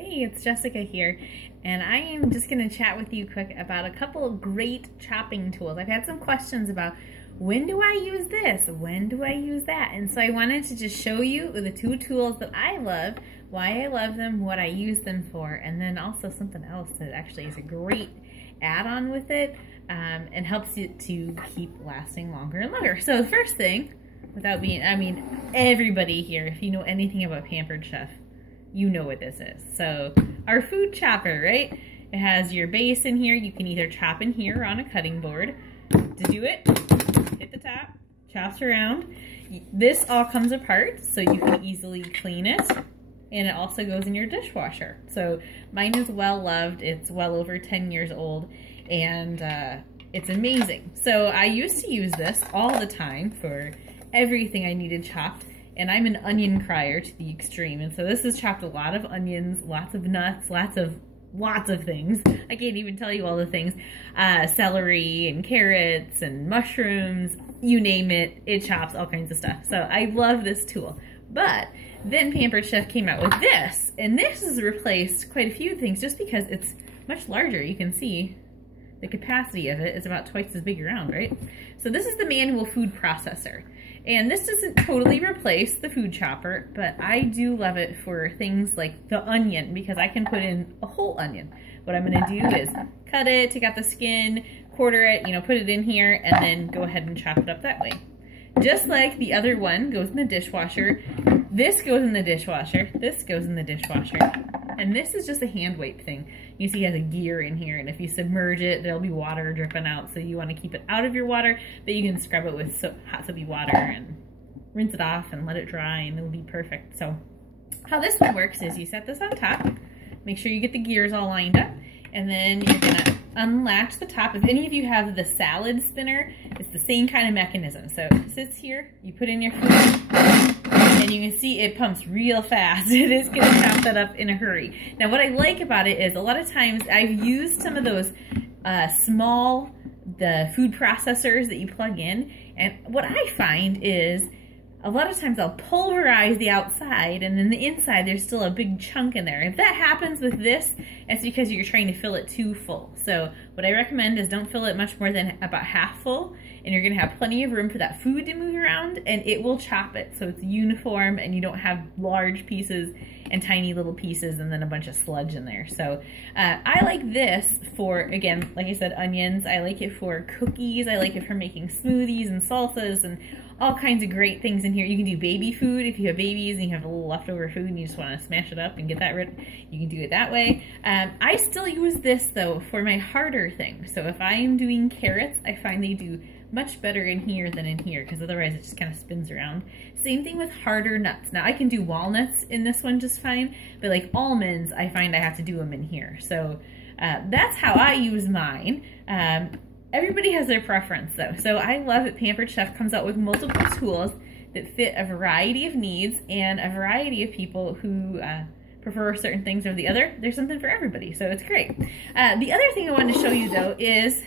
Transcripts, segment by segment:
Hey, it's Jessica here, and I am just going to chat with you quick about a couple of great chopping tools. I've had some questions about when do I use this, when do I use that, and so I wanted to just show you the two tools that I love, why I love them, what I use them for, and then also something else that actually is a great add-on with it and helps you to keep lasting longer and longer. So the first thing, without being, everybody here, if you know anything about Pampered Chef, you know what this is. So our food chopper, right? It has your base in here. You can either chop in here or on a cutting board. To do it, hit the top, chops around. This all comes apart so you can easily clean it. And it also goes in your dishwasher. So mine is well loved. It's well over 10 years old and it's amazing. So I used to use this all the time for everything I needed chopped. And I'm an onion crier to the extreme. And so this has chopped a lot of onions, lots of nuts, lots of things. I can't even tell you all the things. Celery and carrots and mushrooms, you name it, it chops all kinds of stuff. So I love this tool. But then Pampered Chef came out with this. And this has replaced quite a few things just because it's much larger. You can see the capacity of it is about twice as big around, right? So this is the manual food processor. And this doesn't totally replace the food chopper, but I do love it for things like the onion because I can put in a whole onion. What I'm gonna do is cut it, take out the skin, quarter it, put it in here, and then go ahead and chop it up that way. Just like the other one goes in the dishwasher, this goes in the dishwasher, this goes in the dishwasher, and this is just a hand wipe thing. You see it has a gear in here, and if you submerge it, there'll be water dripping out, so you want to keep it out of your water, but you can scrub it with hot soapy water and rinse it off and let it dry, and it'll be perfect. So how this one works is you set this on top, make sure you get the gears all lined up, and then you're gonna unlatch the top. If any of you have the salad spinner, it's the same kind of mechanism. So it sits here, you put in your food, and you can see it pumps real fast. It is gonna chop that up in a hurry. Now what I like about it is a lot of times I've used some of those the food processors that you plug in, and what I find is a lot of times I'll pulverize the outside and then the inside there's still a big chunk in there. If that happens with this, it's because you're trying to fill it too full. So what I recommend is don't fill it much more than about half full, and you're gonna have plenty of room for that food to move around, and it will chop it so it's uniform and you don't have large pieces and tiny little pieces and then a bunch of sludge in there. So I like this for, again, like I said, onions. I like it for cookies. I like it for making smoothies and salsas and all kinds of great things in here. You can do baby food if you have babies and you have a little leftover food and you just want to smash it up and get that rid. You can do it that way. I still use this though for my harder things. So if I am doing carrots, I find they do much better in here than in here because otherwise it just kind of spins around. Same thing with harder nuts. Now I can do walnuts in this one just fine, but like almonds, I find I have to do them in here. So that's how I use mine. Everybody has their preference though. So I love that Pampered Chef comes out with multiple tools that fit a variety of needs and a variety of people who prefer certain things over the other. There's something for everybody, so it's great. The other thing I wanted to show you though is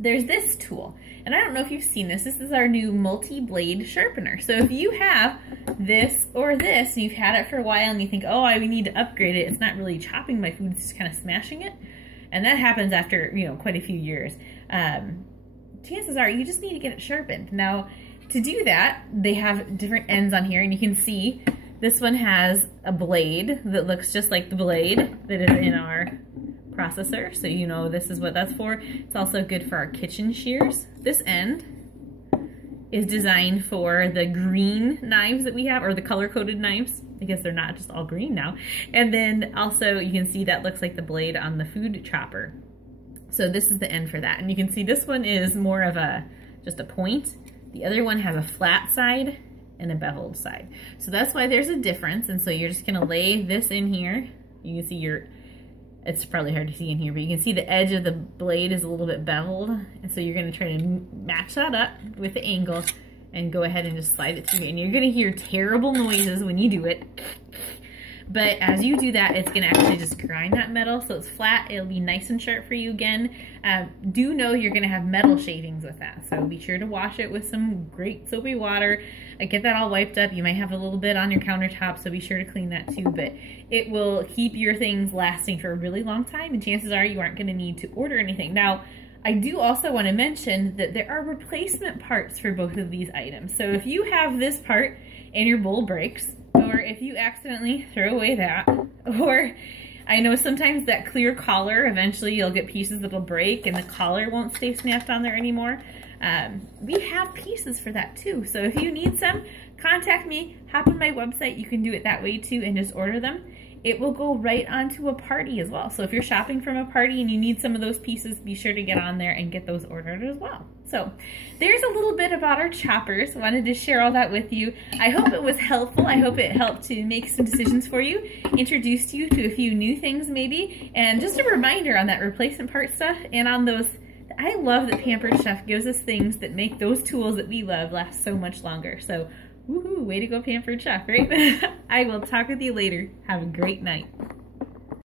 there's this tool, and I don't know if you've seen this. This is our new multi-blade sharpener. So if you have this or this, and you've had it for a while, and you think, oh, I need to upgrade it, it's not really chopping my food, it's just kind of smashing it, and that happens after, quite a few years. Chances are you just need to get it sharpened. Now, to do that, they have different ends on here, and you can see this one has a blade that looks just like the blade that is in our processor, so you know this is what that's for. It's also good for our kitchen shears. This end is designed for the green knives that we have, or the color-coded knives, because they're not just all green now. And then also you can see that looks like the blade on the food chopper. So this is the end for that. And you can see this one is more of just a point. The other one has a flat side and a beveled side. So that's why there's a difference. And so you're just gonna lay this in here. You can see it's probably hard to see in here, but you can see the edge of the blade is a little bit beveled. And so you're gonna try to match that up with the angle and go ahead and just slide it through. And you're gonna hear terrible noises when you do it. But as you do that, it's gonna actually just grind that metal so it's flat. It'll be nice and sharp for you again. Do know you're gonna have metal shavings with that, so be sure to wash it with some great soapy water. Get that all wiped up. You might have a little bit on your countertop, so be sure to clean that too, but it will keep your things lasting for a really long time, and chances are you aren't gonna need to order anything. Now, I do also want to mention that there are replacement parts for both of these items. So if you have this part and your bowl breaks, or if you accidentally throw away that, or I know sometimes that clear collar, eventually you'll get pieces that'll break and the collar won't stay snapped on there anymore. We have pieces for that too. So if you need some, contact me, hop on my website. You can do it that way too and just order them. It will go right onto a party as well. So if you're shopping from a party and you need some of those pieces, be sure to get on there and get those ordered as well. So there's a little bit about our choppers. Wanted to share all that with you. I hope it was helpful. I hope it helped to make some decisions for you, introduced you to a few new things maybe, and just a reminder on that replacement part stuff and on those. I love that Pampered Chef gives us things that make those tools that we love last so much longer. So woohoo, way to go Pampered Chef, right? I will talk with you later. Have a great night.